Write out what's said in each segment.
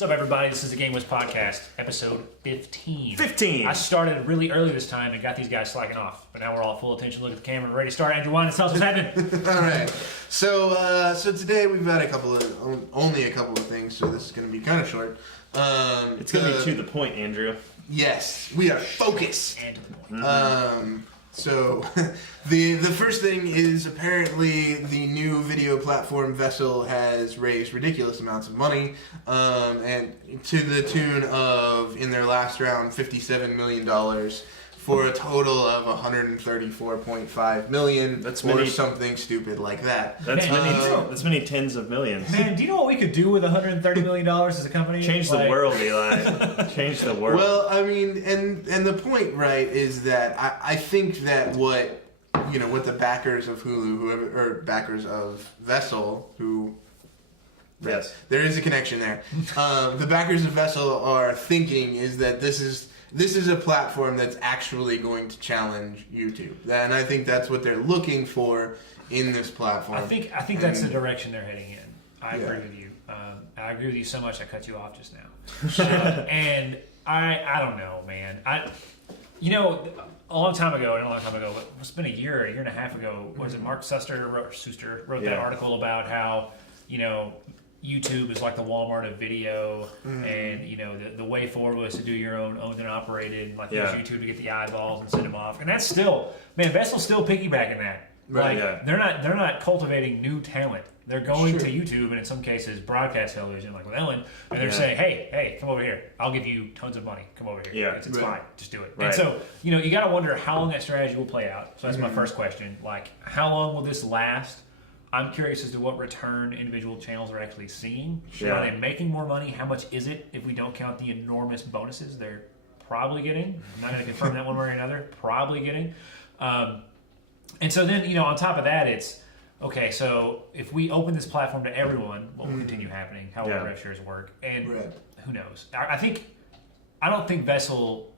What's up, everybody? This is the GameWisp podcast, episode 15. 15! I started really early this time and got these guys slacking off, but now we're all full attention. Look at the camera, ready to start. Andrew Wine, tell us what's happening. All right. So today we've got only a couple of things, so this is going to be kind of short. It's going to be to the point, Andrew. Yes, we are focused. And to the point. So the first thing is apparently the new video platform Vessel has raised ridiculous amounts of money, and to the tune of, in their last round, $57 million for a total of $134.5 million. That's or many, something stupid like that. That's many tens of millions. Man, do you know what we could do with $130 million as a company? Change the world, Eli. Change the world. Well, I mean, and the point, right, is that I think that what the backers of Hulu, or backers of Vessel, yes, there is a connection there. The backers of Vessel are thinking is that this is a platform that's actually going to challenge YouTube, and I think that's what they're looking for in this platform. I think that's the direction they're heading in. I agree with you. I agree with you so much I cut you off just now. And I don't know, man. A long time ago, but it's been a year and a half ago, was it Mark Suster wrote that article about how, YouTube is like the Walmart of video, and the way forward was to do your own owned and operated, like use YouTube to get the eyeballs and send them off. And that's still, man, Vessel's still piggybacking that. Right. They're not cultivating new talent. They're going to YouTube and in some cases broadcast television, like with Ellen, and they're saying, hey, come over here. I'll give you tons of money. Come over here. Yeah. It's fine. Just do it. Right. And so, you got to wonder how long that strategy will play out. So that's my first question. Like, how long will this last? I'm curious as to what return individual channels are actually seeing. Are they making more money? How much is it if we don't count the enormous bonuses they're probably getting? I'm not going to confirm that one way or another. Probably getting. And so then, on top of that, it's, okay, so if we open this platform to everyone, what will continue happening? How will the rev shares work? And who knows? I don't think Vessel...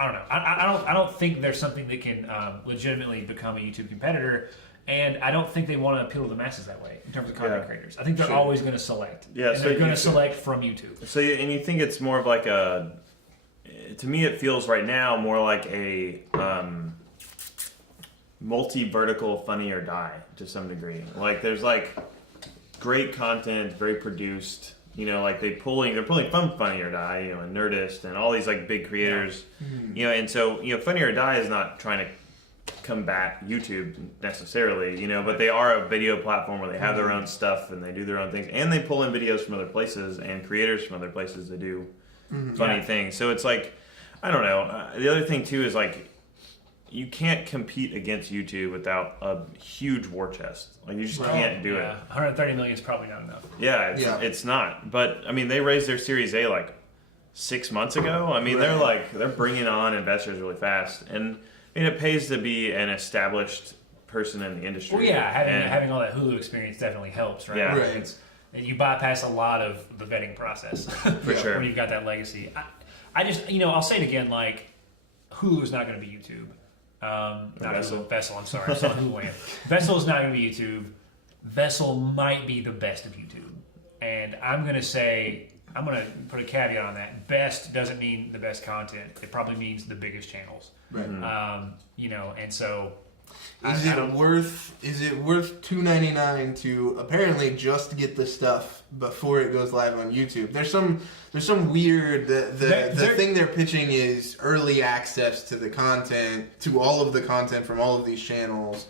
I don't know. I don't think there's something that can legitimately become a YouTube competitor, and I don't think they want to appeal to the masses that way in terms of content creators. I think they're always going to select. Yeah, and they're going to select from YouTube. So, and you think it's more of like to me it feels right now more like a multi-vertical Funny or Die to some degree. Like there's like great content, very produced. Like they're pulling from Funny or Die, and Nerdist and all these like big creators, and so Funny or Die is not trying to combat YouTube necessarily, but they are a video platform where they have their own stuff and they do their own things, and they pull in videos from other places and creators from other places to do funny things. So it's like, I don't know. The other thing too is like, you can't compete against YouTube without a huge war chest. Like you just can't do it. 130 million is probably not enough. It's not. But I mean, they raised their Series A like 6 months ago. I mean, they're bringing on investors really fast, and it pays to be an established person in the industry. Well, having all that Hulu experience definitely helps, right? Yeah. Right. You bypass a lot of the vetting process for sure when you've got that legacy. I just, I'll say it again, like Hulu is not going to be YouTube. Not Vessel. I'm sorry. I'm saying Hulu. Vessel is not going to be YouTube. Vessel might be the best of YouTube, and I'm going to put a caveat on that. Best doesn't mean the best content. It probably means the biggest channels. Right. And so is it worth $2.99 to apparently just get the stuff before it goes live on YouTube? There's some weird the thing they're pitching is early access to the content, to all of the content from all of these channels.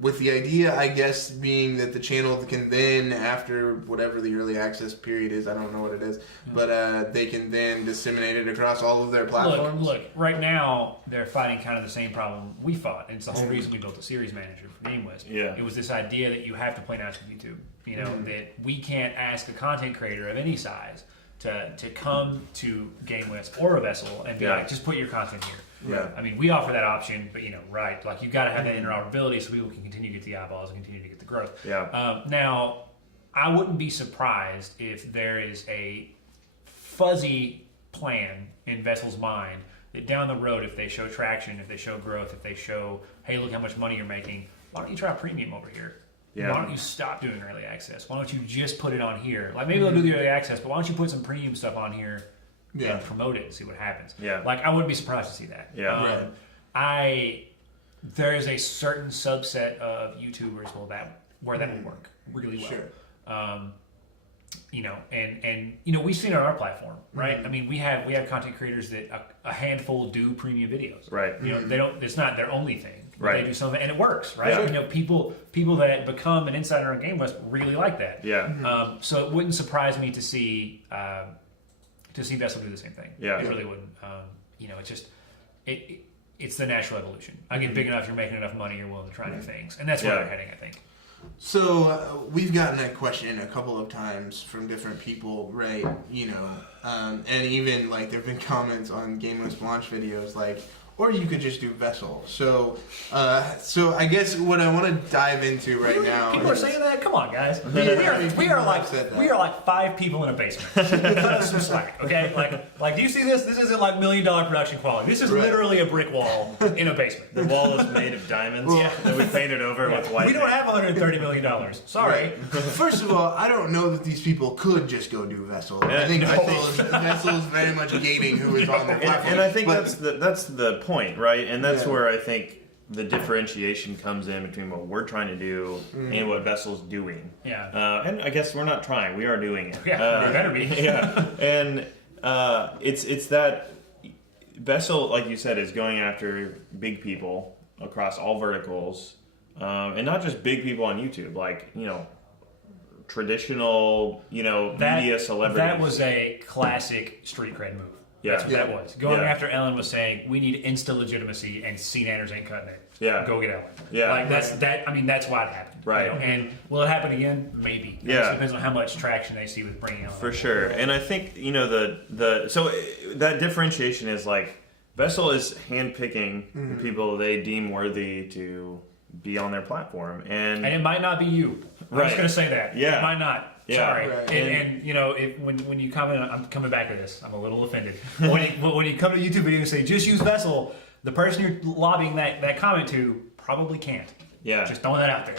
With the idea, I guess, being that the channel can then, after whatever the early access period is, I don't know what it is, but they can then disseminate it across all of their platforms. Look, right now they're fighting kind of the same problem we fought, and it's the whole reason we built a series manager for GameWisp. Yeah. It was this idea that you have to play nice with YouTube. That we can't ask a content creator of any size to come to GameWisp or a Vessel and be like, just put your content here. Yeah. I mean, we offer that option, but like you've got to have that interoperability so people can continue to get the eyeballs and continue to get the growth. Yeah. Now, I wouldn't be surprised if there is a fuzzy plan in Vessel's mind that down the road, if they show traction, if they show growth, if they show, hey, look how much money you're making, why don't you try a premium over here? Yeah. Why don't you stop doing early access? Why don't you just put it on here? Like maybe they'll do the early access, but why don't you put some premium stuff on here and promote it and see what happens? Yeah. Like I wouldn't be surprised to see that. Yeah. There is a certain subset of YouTubers where that would work really well. Sure. You know, and you know, we've seen it on our platform, right? I mean, we have content creators that a handful do premium videos. Right. You know, they don't. It's not their only thing. Right. They do some of it, and it works, right? Yeah. You know, people that become an insider on GameWisp really like that. Yeah. So it wouldn't surprise me to see Vessel do the same thing. Yeah. It really wouldn't. You know, it's just it's the natural evolution. I get big enough, you're making enough money, you're willing to try new things, and that's where they're heading, I think. So we've gotten that question a couple of times from different people, right? You know, and even like there've been comments on GameWisp launch videos, like, or you could just do Vessel. So I guess what I want to dive into right now. People are saying that. Come on, guys. We are like 5 people in a basement. Cut us some slack, okay? Like, do you see this? This isn't like $1 million production quality. This is literally a brick wall in a basement. The wall is made of diamonds that we painted over with white. We don't have $130 million. Sorry. Right. First of all, I don't know that these people could just go do Vessel. I think Vessel is very much gating who is on the platform. And I think that's the point, right? And that's where I think the differentiation comes in between what we're trying to do and what Vessel's doing. Yeah. And I guess we're not trying; we are doing it. Yeah, we better be. Yeah. And it's that Vessel, like you said, is going after big people across all verticals, and not just big people on YouTube, like, you know, traditional, you know, media celebrities. That was a classic street cred move. Yeah. That's what that was. Going after Ellen was saying, we need insta legitimacy, and C-Nanners ain't cutting it. Yeah. Go get Ellen. Yeah. Like, that's why it happened. Right. You know? And will it happen again? Maybe. It just depends on how much traction they see with bringing Ellen. For sure. And I think, you know, so that differentiation is like, Vessel is handpicking the people they deem worthy to be on their platform. And it might not be you. I'm just going to say that. Yeah. It might not. Yeah. Sorry. Right. And you know, when you comment, I'm coming back to this. I'm a little offended. when you come to a YouTube video and say, just use Vessel, the person you're lobbying that comment to probably can't. Yeah. Just throwing that out there.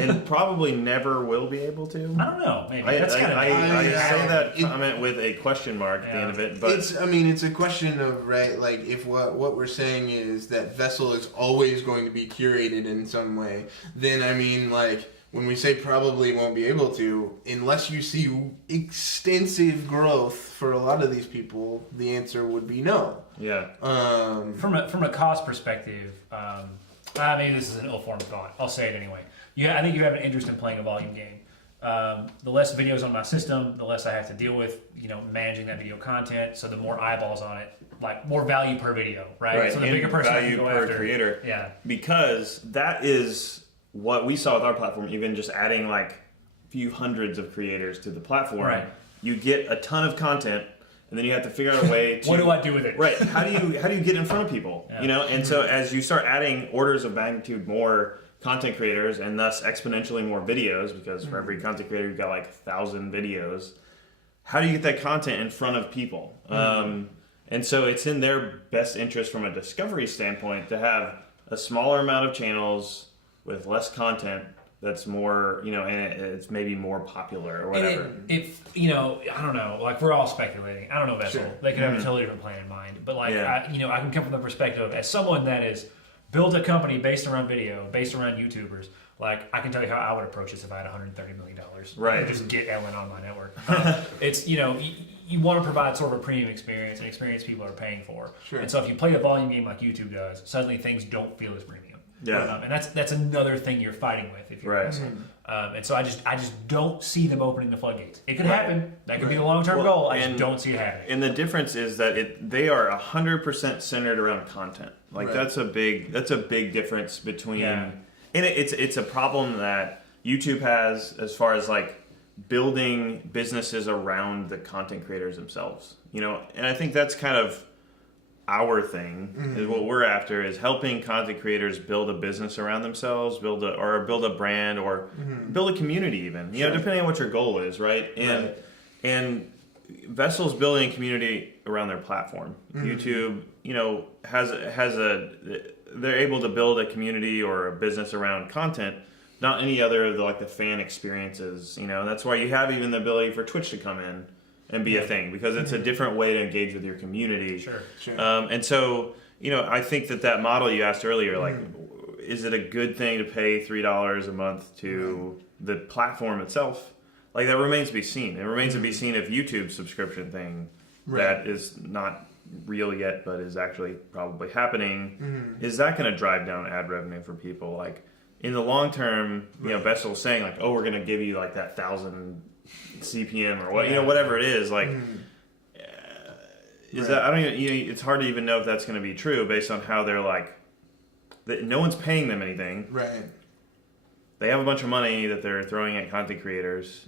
And probably never will be able to. I don't know. Maybe. I That's kind of say that comment with a question mark at the end of it, but it's a question of, right, like, if what we're saying is that Vessel is always going to be curated in some way, then I mean, like, when we say probably won't be able to, unless you see extensive growth for a lot of these people, the answer would be no. Yeah. From a cost perspective, maybe this is an ill-formed thought. I'll say it anyway. I think you have an interest in playing a volume game. The less videos on my system, the less I have to deal with, you know, managing that video content. So the more eyeballs on it, like more value per video, right? So the bigger person I can value go per after. creator. Yeah. Because that is what we saw with our platform. Even just adding like a few hundreds of creators to the platform, Right. You get a ton of content, and then you have to figure out a way to. What do I do with it? Right. How do you get in front of people? Yeah. You know, and so as you start adding orders of magnitude more content creators and thus exponentially more videos, because for every content creator you've got like 1,000 videos, how do you get that content in front of people? And so it's in their best interest from a discovery standpoint to have a smaller amount of channels with less content that's more, you know, and it's maybe more popular or whatever. And you know, I don't know, like we're all speculating. I don't know Vessel. Sure. They could have a totally different plan in mind. But like, Yeah. I can come from the perspective of, as someone that is built a company based around video, based around YouTubers, like I can tell you how I would approach this if I had $130 million. Right. Just get Ellen on my network. It's, you know, you want to provide sort of a premium experience, an experience people are paying for. Sure. And so if you play a volume game like YouTube does, suddenly things don't feel as premium. Yeah. And that's another thing you're fighting with if you're Right. Vessel. And so I just don't see them opening the floodgates. It could Right. happen. That could be the long-term Well, goal. I just and- don't see it happening. And the difference is that they are 100% centered around content. Like Right. that's a big difference between. Yeah. And it's a problem that YouTube has as far as like building businesses around the content creators themselves. You know, and I think that's kind of our thing is what we're after is helping content creators build a business around themselves, build a brand or build a community even, you know, depending on what your goal is. Right. And Vessel's building a community around their platform. YouTube, you know, they're able to build a community or a business around content, not any other of the fan experiences. That's why you have even the ability for Twitch to come in and be a thing, because it's a different way to engage with your community. Sure. And so, I think that model you asked earlier, is it a good thing to pay $3 a month to the platform itself? That remains to be seen. It remains to be seen if YouTube's subscription thing that is not real yet, but is actually probably happening, is that going to drive down ad revenue for people? In the long term, Bessel was saying we're going to give you that 1,000 CPM or what, whatever it is. Is that, I don't even, it's hard to even know if that's going to be true based on how they're no one's paying them anything. Right. They have a bunch of money that they're throwing at content creators.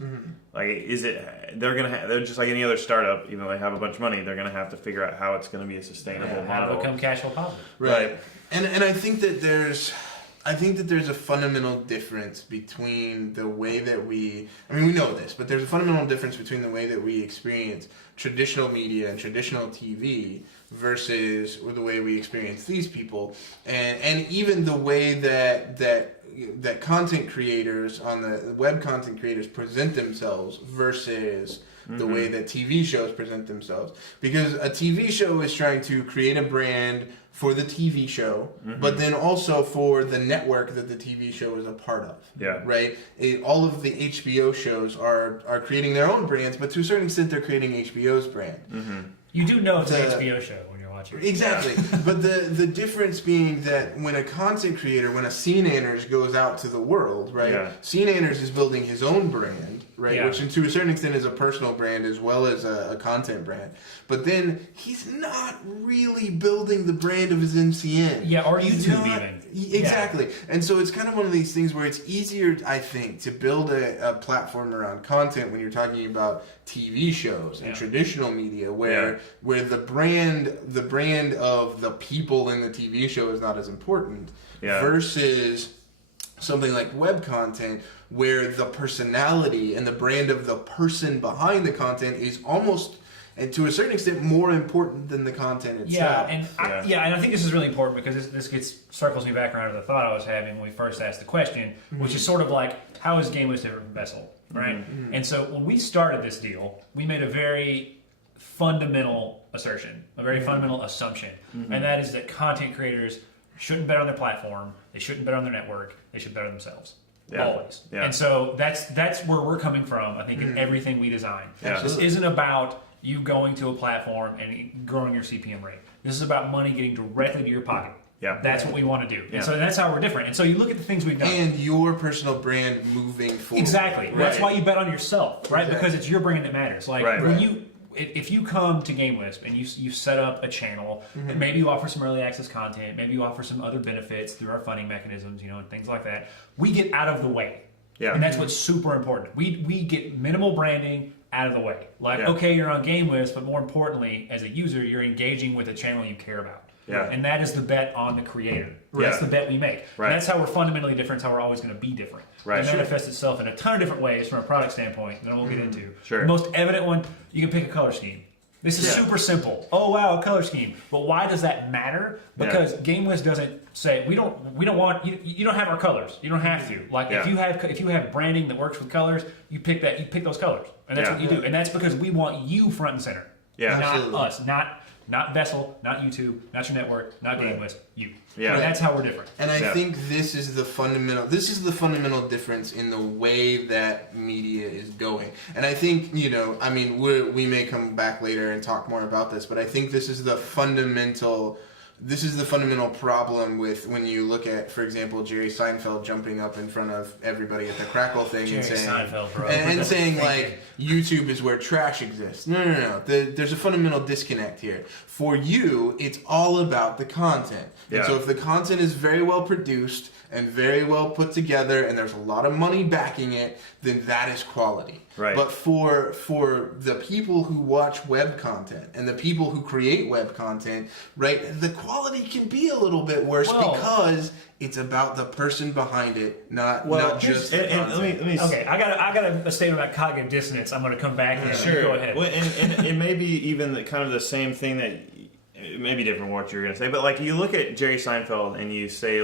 They're just like any other startup, even though they have a bunch of money, they're going to have to figure out how it's going to be a sustainable how to model. become cash flow positive. Right. And I think that there's a fundamental difference between the way that we know this, but there's a fundamental difference between the way that we experience traditional media and traditional TV versus the way we experience these people, and even the way that content creators on the web content creators present themselves versus the way that TV shows present themselves. Because a TV show is trying to create a brand for the TV show, but then also for the network that the TV show is a part of. Yeah. Right? All of the HBO shows are creating their own brands, but to a certain extent they're creating HBO's brand. You do know it's an HBO show when you're watching it. Exactly. But the difference being that when a content creator, when a scene-anners goes out to the world, right? Yeah. Scene-anners is building his own brand, right? Yeah. Which to a certain extent is a personal brand as well as a content brand. But then he's not really building the brand of his MCN. Yeah, or He's YouTube not- even. Exactly. Yeah. And so it's kind of one of these things where it's easier, I think, to build a platform around content when you're talking about TV shows and traditional media where the brand of the people in the TV show is not as important versus something like web content where the personality and the brand of the person behind the content is almost, and to a certain extent, more important than the content itself. And I think this is really important because this circles me back around to the thought I was having when we first asked the question, which is sort of how is GameWisp different from Bessel, right? And so when we started this deal, we made a very fundamental assertion, a very fundamental assumption, and that is that content creators shouldn't bet on their platform, they shouldn't bet on their network, they should bet on themselves. Always. Yeah. And so that's where we're coming from, I think, in everything we design. Yeah. This isn't about you going to a platform and growing your CPM rate. This is about money getting directly to your pocket. Yeah. That's what we want to do. And so that's how we're different. And so you look at the things we've done. And your personal brand moving forward. Exactly. Right. That's why you bet on yourself, right? Exactly. Because it's your brand that matters. If you come to GameWisp and you set up a channel, and maybe you offer some early access content, maybe you offer some other benefits through our funding mechanisms, and things like that, we get out of the way. Yeah. And that's what's super important. We get minimal branding out of the way. Okay, you're on GameWisp, but more importantly, as a user, you're engaging with a channel you care about. Yeah. And that is the bet on the creator. That's the bet we make. Right. And that's how we're fundamentally different. It's how we're always going to be different. Right. It manifests itself in a ton of different ways from a product standpoint that we'll get into. Sure. The most evident one, you can pick a color scheme. This is super simple. Oh wow, a color scheme. But why does that matter? Because GameWisp doesn't say we don't want you don't have our colors. You don't have to. If you have branding that works with colors, you pick those colors. And that's what you do. And that's because we want you front and center. Yeah. Not us. Not Bessel, not YouTube, not your network, not GameWisp, you. Yeah. And that's how we're different. And I think this is the fundamental difference in the way that media is going. And I think, we may come back later and talk more about this, but I think this is the fundamental problem with when you look at, for example, Jerry Seinfeld jumping up in front of everybody at the Crackle thing and saying YouTube is where trash exists. No. There's a fundamental disconnect here. For you, it's all about the content. Yeah. And so if the content is very well produced and very well put together and there's a lot of money backing it, then that is quality. Right. But for the people who watch web content and the people who create web content, right, the quality can be a little bit worse because it's about the person behind it, not just the content. Okay, I got a statement about cognitive dissonance. I'm going to come back here. Sure. Go ahead. Well, and it may be even kind of the same thing that it may be different what you're going to say, but you look at Jerry Seinfeld and you say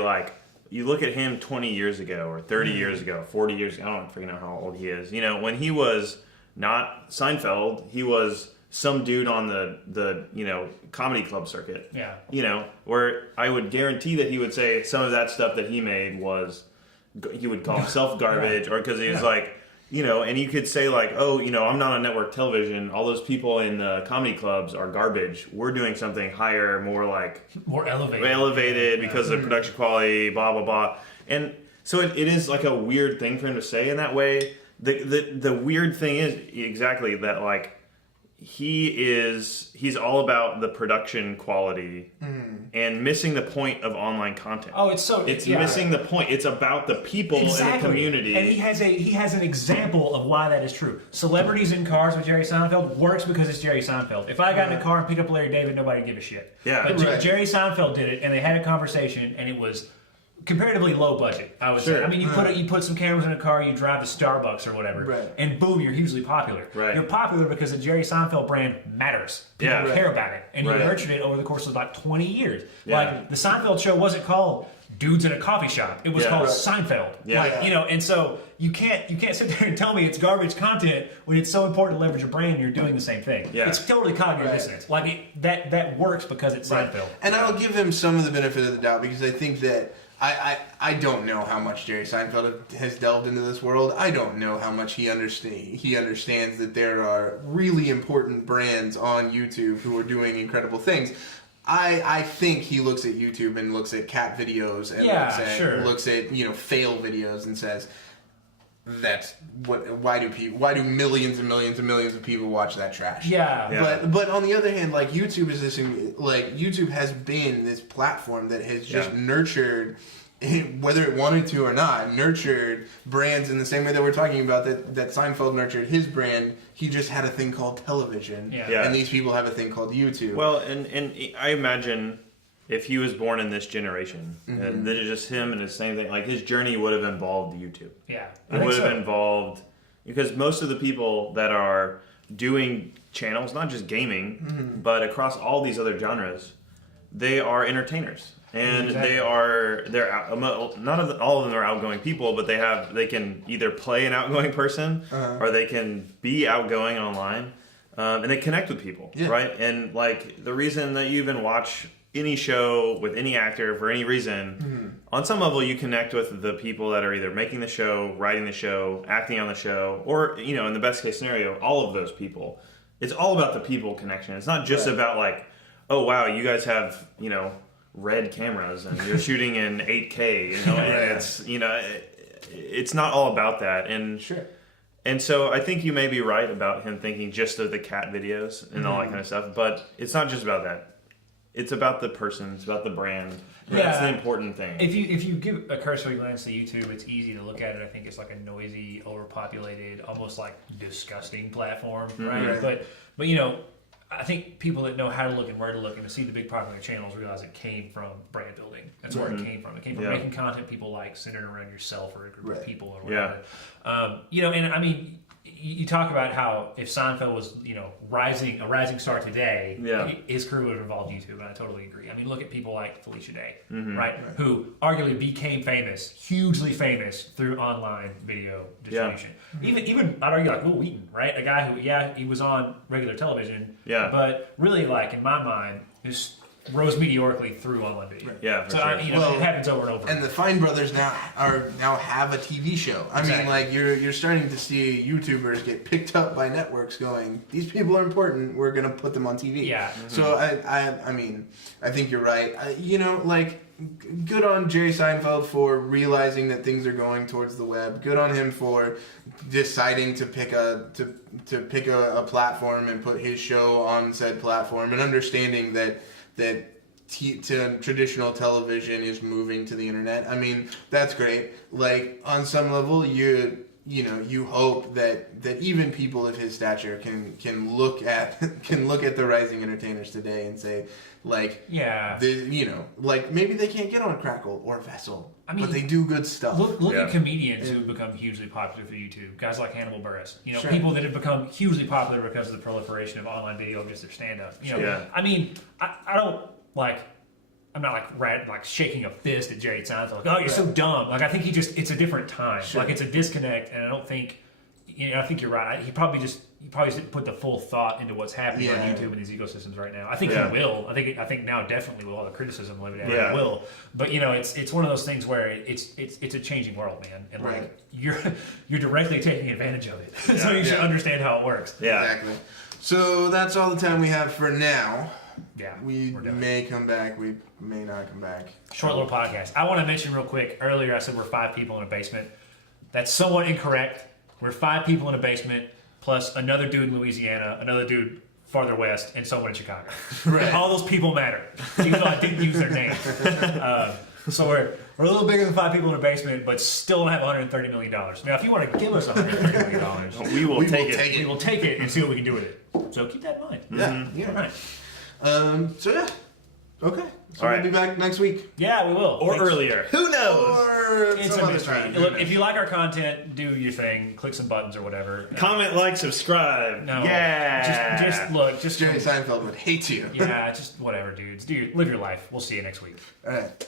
you look at him 20 years ago or 30 years ago, 40 years ago, I don't freaking know how old he is. You know, when he was not Seinfeld, he was some dude on the you know, comedy club circuit. Yeah. You know, where I would guarantee that he would say some of that stuff that he made was, he would call himself garbage, or because he was like, you know, and you could say like, oh, you know, I'm not on network television. All those people in the comedy clubs are garbage. We're doing something higher, more like more elevated because of production quality, blah blah blah. And so it is like a weird thing for him to say in that way. The weird thing is exactly that, like, he's all about the production quality and missing the point of online content. Oh, it's missing the point. It's about the people in the community. And he has an example of why that is true. Celebrities in cars with Jerry Seinfeld works because it's Jerry Seinfeld. If I got in a car and picked up Larry David, nobody would give a shit. Yeah. But Jerry Seinfeld did it, and they had a conversation, and it was comparatively low budget, I would say. I mean, you put some cameras in a car, you drive to Starbucks or whatever, and boom, you're hugely popular. Right. You're popular because the Jerry Seinfeld brand matters. People care about it, and you nurtured it over the course of like 20 years. Like, the Seinfeld show wasn't called Dudes in a Coffee Shop; it was called Seinfeld. Like, you know, and so you can't sit there and tell me it's garbage content when it's so important to leverage a brand. And you're doing the same thing. It's totally cognitive dissonance. Like, that works because it's Seinfeld. And I'll give him some of the benefit of the doubt, because I think that I don't know how much Jerry Seinfeld has delved into this world. I don't know how much he understands that there are really important brands on YouTube who are doing incredible things. I think he looks at YouTube and looks at cat videos and looks at you know, fail videos and says, that's why do millions and millions and millions of people watch that trash? But on the other hand, like, YouTube is this, like, YouTube has been this platform that has just nurtured, whether it wanted to or not, nurtured brands in the same way that we're talking about that Seinfeld nurtured his brand. He just had a thing called television, and these people have a thing called YouTube. Well, and I imagine if he was born in this generation, and then it's just him and the same thing, like, his journey would have involved YouTube. Yeah. It would have involved, because most of the people that are doing channels, not just gaming, but across all these other genres, they are entertainers. And they're not all of them are outgoing people, but they can either play an outgoing person or they can be outgoing online, and they connect with people, right? And like, the reason that you even watch any show with any actor for any reason, on some level you connect with the people that are either making the show, writing the show, acting on the show, or, you know, in the best case scenario, all of those people. It's all about the people connection. It's not just about like, oh wow, you guys have, you know, red cameras and you're shooting in 8K, you know, and it's, you know, it's not all about that. And and so I think you may be right about him thinking just of the cat videos and all that kind of stuff, but it's not just about that. It's about the person. It's about the brand. That's the important thing. If you give a cursory glance to YouTube, it's easy to look at it. I think it's like a noisy, overpopulated, almost like disgusting platform, right? But you know, I think people that know how to look and where to look and to see the big popular channels realize it came from brand building. That's where it came from. It came from making content people like, centered around yourself or a group of people or whatever. You know, and I mean, you talk about how if Seinfeld was, you know, a rising star today, his career would have involved YouTube, and I totally agree. I mean, look at people like Felicia Day, right? Who arguably became famous, hugely famous, through online video distribution. Even I'd argue like Will Wheaton, right? A guy who, he was on regular television, but really, like, in my mind, just rose meteorically through online video. For sure. You know, it happens over and over. And the Fine brothers now have a TV show. I mean, like, you're starting to see YouTubers get picked up by networks going, these people are important, we're gonna put them on TV. So I mean, I think you're right. You know, like, good on Jerry Seinfeld for realizing that things are going towards the web. Good on him for deciding to pick a platform and put his show on said platform, and understanding that traditional television is moving to the internet. I mean, that's great. Like, on some level, you hope that even people of his stature can look at the rising entertainers today and say, like, like, maybe they can't get on Crackle or Vessel, but they do good stuff. Look at comedians who have become hugely popular for YouTube. Guys like Hannibal Buress. You know, people that have become hugely popular because of the proliferation of online video of just their stand-up. You know, I mean, I I'm not like shaking a fist at Jerry Seinfeld. Like, oh, you're so dumb. Like, I think it's a different time. Sure. Like, it's a disconnect, and I don't think, I think you're right. He probably just didn't put the full thought into what's happening on YouTube and these ecosystems right now. I think he will. I think now definitely with all the criticism he will. But it's one of those things where it's a changing world, man, and like you're directly taking advantage of it. So you should understand how it works. Yeah, exactly. So that's all the time we have for now. Yeah, we may come back. We may not come back. Short little podcast. I want to mention real quick. Earlier, I said we're 5 people in a basement. That's somewhat incorrect. We're 5 people in a basement, plus another dude in Louisiana, another dude farther west, and someone in Chicago. Right. All those people matter, even though I didn't use their name. So we're a little bigger than 5 people in a basement, but still don't have $130 million. Now, if you want to give us $130 million, we will take it. We will take it and see what we can do with it. So keep that in mind. Yeah. All right. So yeah. Okay. So All we'll be back next week. Yeah, we will. Or earlier. Who knows? Or it's some a other mystery. time. Look, if you like our content, do your thing. Click some buttons or whatever. Comment, like, subscribe. No. Yeah. Just look. Just Jerry Seinfeld would hate you. Yeah, just whatever, dudes. Live your life. We'll see you next week. All right.